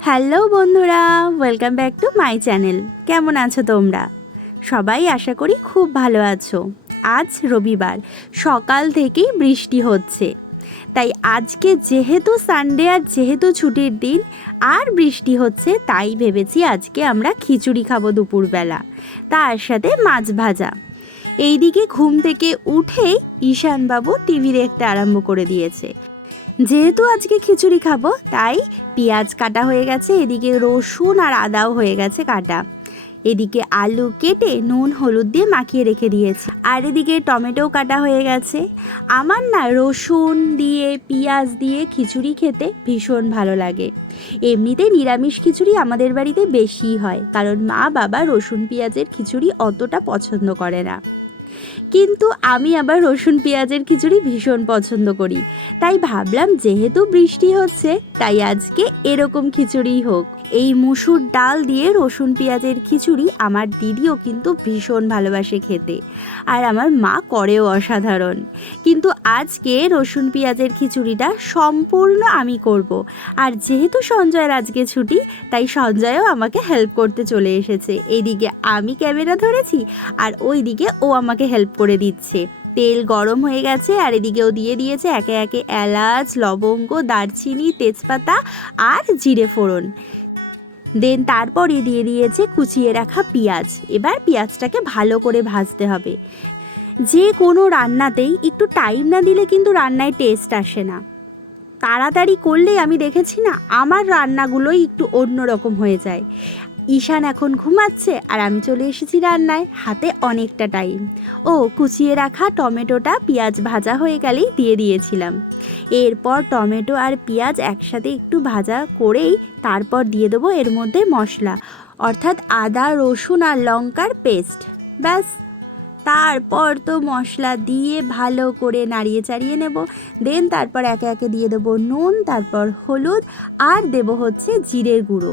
Hello বন্ধুরা, welcome back to my channel. কেমন আছো তোমরা? সবাই আশা করি খুব ভালো আছো। আজ রবিবার, সকাল থেকেই বৃষ্টি হচ্ছে, তাই আজকে যেহেতু সানডে আর যেহেতু ছুটির দিন আর বৃষ্টি হচ্ছে, তাই ভেবেছি আজকে আমরা খিচুড়ি খাবো দুপুরবেলা, তার সাথে মাছ ভাজা। এইদিকে ঘুম থেকে উঠেই ঈশানবাবু টিভি দেখতে আরম্ভ করে দিয়েছে। যেহেতু আজকে খিচুড়ি খাবো তাই পেঁয়াজ কাটা হয়ে গেছে, এদিকে রসুন আর আদাও হয়ে গেছে কাটা, এদিকে আলু কেটে নুন হলুদ দিয়ে মাখিয়ে রেখে দিয়েছি, আর এদিকে টমেটোও কাটা হয়ে গেছে। আমার না রসুন দিয়ে পেঁয়াজ দিয়ে খিচুড়ি খেতে ভীষণ ভালো লাগে। এমনিতে নিরামিষ খিচুড়ি আমাদের বাড়িতে বেশি হয়, কারণ মা বাবা রসুন পেঁয়াজের খিচুড়ি অতটা পছন্দ করে না, কিন্তু আমি আবার রসুন পেঁয়াজের খিচুড়ি ভীষণ পছন্দ করি। তাই ভাবলাম যেহেতু বৃষ্টি হচ্ছে তাই আজকে এরকম খিচুড়িই হোক। এই মুসুর ডাল দিয়ে রসুন পেঁয়াজের খিচুড়ি আমার দিদিও কিন্তু ভীষণ ভালোবাসে খেতে, আর আমার মা করেও অসাধারণ। কিন্তু আজকে রসুন পেঁয়াজের খিচুড়িটা সম্পূর্ণ আমি করব, আর যেহেতু সঞ্জয়ের আজকে ছুটি তাই সঞ্জয়ও আমাকে হেল্প করতে চলে এসেছে। এইদিকে আমি ক্যামেরা ধরেছি আর ওইদিকে ও আমাকে হেল্প করে দিচ্ছে। তেল গরম হয়ে গেছে আর এদিকেও দিয়ে দিয়েছে একে একে এলাচ, লবঙ্গ, দারচিনি, তেজপাতা আর জিরে ফোড়ন। দেন তারপরে দিয়ে দিয়েছে কুচিয়ে রাখা পেঁয়াজ। এবার পেঁয়াজটাকে ভালো করে ভাজতে হবে। যে কোনো রান্নাতেই একটু টাইম না দিলে কিন্তু রান্নায় টেস্ট আসে না। তাড়াতাড়ি করলেই আমি দেখেছি না, আমার রান্নাগুলোই একটু অন্য রকম হয়ে যায়। ঈশান এখন ঘুমাচ্ছে আর আমি চলে এসেছি রান্নায়, হাতে অনেকটা টাইম। ও কুচিয়ে রাখা টমেটোটা পেঁয়াজ ভাজা হয়ে গেলেই দিয়ে দিয়েছিলাম। এরপর টমেটো আর পেঁয়াজ একসাথে একটু ভাজা করেই তারপর দিয়ে দেবো এর মধ্যে মশলা, অর্থাৎ আদা রসুন আর লঙ্কার পেস্ট। ব্যাস, তারপর তো মশলা দিয়ে ভালো করে নাড়িয়ে চাড়িয়ে নেব। দেন তারপর একে একে দিয়ে দেবো নুন, তারপর হলুদ, আর দেব হচ্ছে জিরের গুঁড়ো।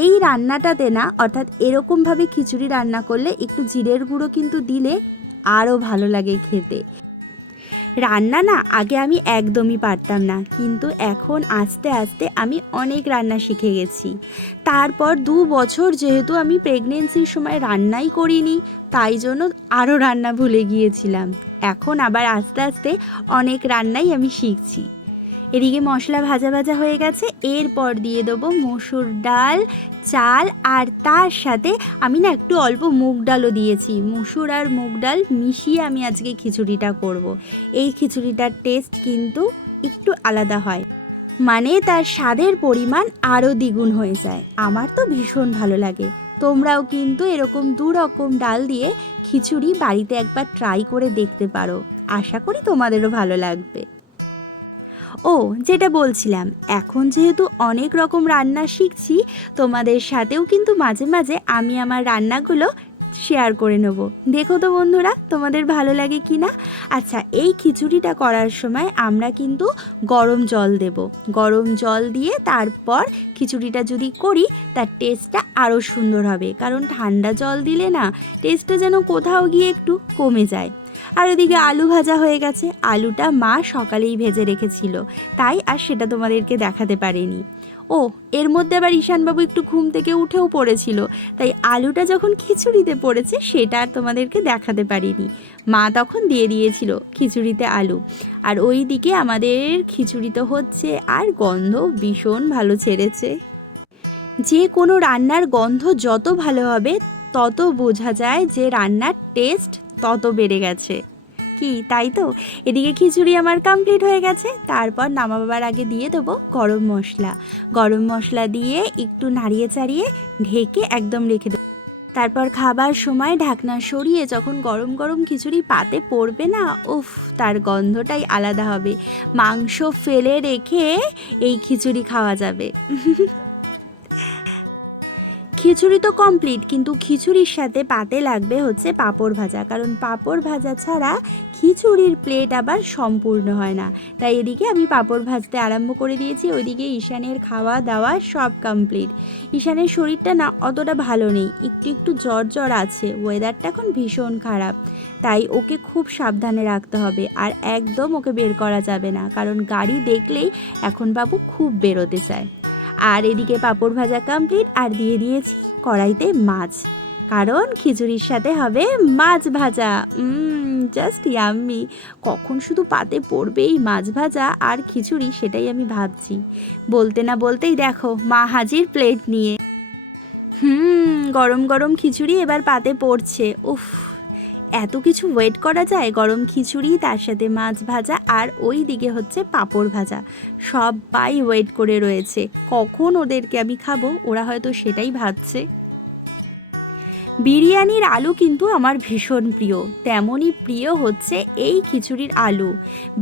এই রান্নাটাতে না, অর্থাৎ এরকমভাবে খিচুড়ি রান্না করলে একটু জিরের গুঁড়ো কিন্তু দিলে আরও ভালো লাগে খেতে। রান্না না আগে আমি একদমই পারতাম না, কিন্তু এখন আস্তে আস্তে আমি অনেক রান্না শিখে গেছি। তারপর 2 বছর যেহেতু আমি প্রেগনেন্সির সময় রান্নাই করিনি, তাই জন্য আরও রান্না ভুলে গিয়েছিলাম। এখন আবার আস্তে আস্তে অনেক রান্নাই আমি শিখছি। এদিকে মশলা ভাজা ভাজা হয়ে গেছে, এরপর দিয়ে দেবো মসুর ডাল, চাল, আর তার সাথে আমি না একটু অল্প মুগ ডালও দিয়েছি। মসুর আর মুগ ডাল মিশিয়ে আমি আজকে খিচুড়িটা করব। এই খিচুড়িটার টেস্ট কিন্তু একটু আলাদা হয়, মানে তার স্বাদের পরিমাণ আরও দ্বিগুণ হয়ে যায়। আমার তো ভীষণ ভালো লাগে। তোমরাও কিন্তু এরকম 2 রকম ডাল দিয়ে খিচুড়ি বাড়িতে একবার ট্রাই করে দেখতে পারো, আশা করি তোমাদেরও ভালো লাগবে। ও, যেটা বলছিলাম, এখন যেহেতু অনেক রকম রান্না শিখছি, তোমাদের সাথেও কিন্তু মাঝে মাঝে আমি আমার রান্নাগুলো শেয়ার করে নেব। দেখো তো বন্ধুরা, তোমাদের ভালো লাগে কি না। আচ্ছা, এই খিচুড়িটা করার সময় আমরা কিন্তু গরম জল দেব। গরম জল দিয়ে তারপর খিচুড়িটা যদি করি তার টেস্টটা আরও সুন্দর হবে, কারণ ঠান্ডা জল দিলে না টেস্টটা যেন কোথাও গিয়ে একটু কমে যায়। আর ওদিকে আলু ভাজা হয়ে গেছে। আলুটা মা সকালেই ভেজে রেখেছিল, তাই আর সেটা তোমাদেরকে দেখাতে পারিনি। ও, এর মধ্যে আবার ঈশানবাবু একটু ঘুম থেকে উঠেও পড়েছিল, তাই আলুটা যখন খিচুড়িতে পড়েছে সেটা আর তোমাদেরকে দেখাতে পারিনি। মা তখন দিয়ে দিয়েছিল খিচুড়িতে আলু। আর ওই দিকে আমাদের খিচুড়ি তো হচ্ছে, আর গন্ধ ভীষণ ভালো ছেড়েছে। যে কোনো রান্নার গন্ধ যত ভালো হবে তত বোঝা যায় যে রান্নার টেস্ট তত বেড়ে গেছে। কি তাই তো? এদিকে খিচুড়ি আমার কমপ্লিট হয়ে গেছে। তারপর নামাবার আগে দিয়ে দেবো গরম মশলা। গরম মশলা দিয়ে একটু নাড়িয়ে চাড়িয়ে ঢেকে একদম রেখে দেবো। তারপর খাবার সময় ঢাকনা সরিয়ে যখন গরম গরম খিচুড়ি পাতে পড়বে না, উফ, তার গন্ধটাই আলাদা হবে। মাংস ফেলে রেখে এই খিচুড়ি খাওয়া যাবে। খিচুড়ি তো কমপ্লিট, কিন্তু খিচুড়ির সাথে পাতে লাগবে হচ্ছে পাঁপড় ভাজা, কারণ পাঁপড় ভাজা ছাড়া খিচুড়ির প্লেট আবার সম্পূর্ণ হয় না। তাই এদিকে আমি পাঁপড় ভাজতে আরম্ভ করে দিয়েছি। ওইদিকে ঈশানের খাওয়া দাওয়া সব কমপ্লিট। ঈশানের শরীরটা না অতটা ভালো নেই, একটু একটু জ্বর জ্বর আছে। ওয়েদারটা এখন ভীষণ খারাপ, তাই ওকে খুব সাবধানে রাখতে হবে। আর একদম ওকে বের করা যাবে না, কারণ গাড়ি দেখলেই এখন বাবু খুব বেরোতে চায়। আর এদিকে পাঁপড় ভাজা কমপ্লিট, আর দিয়ে দিয়েছি কড়াইতে মাছ, কারণ খিচুড়ির সাথে হবে মাছ ভাজা। Just yummy. কখন শুধু পাতে পড়বে এই মাছ ভাজা আর খিচুড়ি, সেটাই আমি ভাবছি। বলতে না বলতেই দেখো মা হাজির প্লেট নিয়ে। গরম গরম খিচুড়ি এবার পাতে পড়ছে। উফ, এত কিছু ওয়েট করা যায়? গরম খিচুড়ি, তার সাথে মাছ ভাজা, আর ওই দিকে হচ্ছে পাঁপড় ভাজা। সবাই ওয়েট করে রয়েছে কখন ওদেরকে আমি খাবো, ওরা হয়তো সেটাই ভাবছে। বিরিয়ানির আলু কিন্তু আমার ভীষণ প্রিয়, তেমনই প্রিয় হচ্ছে এই খিচুড়ির আলু।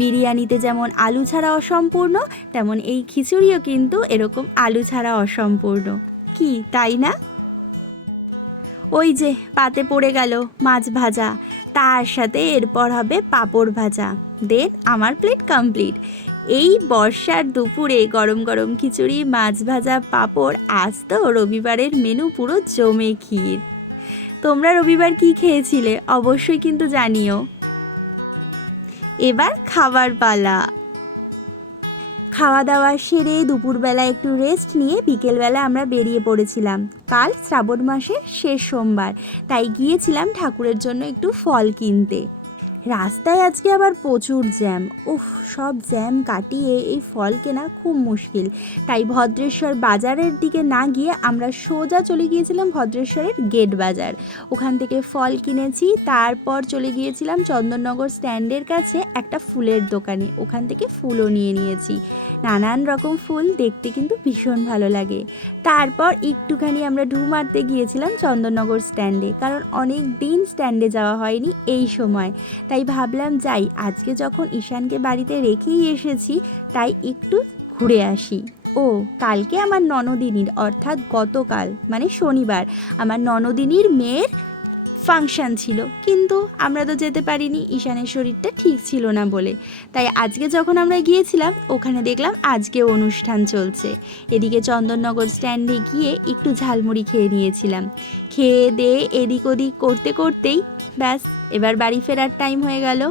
বিরিয়ানিতে যেমন আলু ছাড়া অসম্পূর্ণ, তেমন এই খিচুড়িও কিন্তু এরকম আলু ছাড়া অসম্পূর্ণ। কি তাই না? ওই যে পাতে পড়ে গেল মাছ ভাজা, তার সাথে এরপর হবে পাঁপড় ভাজা, দেন আমার প্লেট কমপ্লিট। এই বর্ষার দুপুরে গরম গরম খিচুড়ি, মাছ ভাজা, পাঁপড়, আজ তো রবিবারের মেনু পুরো জমে ক্ষীর। তোমরা রবিবার কি খেয়েছিলে অবশ্যই কিন্তু জানিও। এবার খাবার পালা। খাওয়া দাওয়া সেরে দুপুরবেলা একটু রেস্ট নিয়ে বিকেলবেলা আমরা বেরিয়ে পড়েছিলাম। কাল শ্রাবণ মাসের শেষ সোমবার, তাই গিয়েছিলাম ঠাকুরের জন্য একটু ফল কিনতে। রাস্তায় আজকে আবার প্রচুর জ্যাম। উফ, সব জ্যাম কাটিয়ে এই ফল কেনা খুব মুশকিল। তাই ভদ্রেশ্বর বাজারের দিকে না গিয়ে আমরা সোজা চলে গিয়েছিলাম ভদ্রেশ্বরের গেট বাজার। ওখান থেকে ফল কিনেছি, তারপর চলে গিয়েছিলাম চন্দননগর স্ট্যান্ডের কাছে একটা ফুলের দোকানে, ওখান থেকে ফুলও নিয়েছি। নানান রকম ফুল দেখতে কিন্তু ভীষণ ভালো লাগে। তারপর একটুখানি আমরা ঢু মারতে গিয়েছিলাম চন্দননগর স্ট্যান্ডে, কারণ অনেক দিন স্ট্যান্ডে যাওয়া হয়নি এই সময়। তাই ভাবলাম যাই, আজকে যখন ঈশানকে বাড়িতে রেখেই এসেছি তাই একটু ঘুরে আসি। ও কালকে আমার ননদিনীর, অর্থাৎ গতকাল মানে শনিবার, আমার ননদিনীর মেয়ের ফাংশান ছিল, কিন্তু আমরা তো যেতে পারিনি, ঈশানের শরীরটা ঠিক ছিল না বলে। তাই আজকে যখন আমরা গিয়েছিলাম ওখানে দেখলাম আজকেও অনুষ্ঠান চলছে। এদিকে চন্দননগর স্ট্যান্ডে গিয়ে একটু ঝালমুড়ি খেয়ে নিয়েছিলাম। খেয়ে দিয়ে এদিক ওদিক করতে করতেই ব্যাস এবার বাড়ি ফেরার টাইম হয়ে গেল।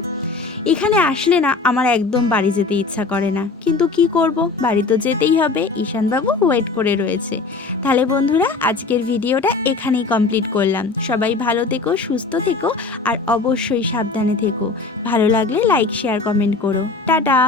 এখানে আসলে না আমার একদম বাড়ি যেতে ইচ্ছা করে না, কিন্তু কি করব, বাড়ি তো যেতেই হবে, ঈশানবাবু ওয়েট করে রয়েছে। তাহলে বন্ধুরা আজকের ভিডিওটা এখানেই কমপ্লিট করলাম। সবাই ভালো থেকো, সুস্থ থেকো, আর অবশ্যই সাবধানে থেকো। ভালো লাগলে লাইক, শেয়ার, কমেন্ট করো। টাটা।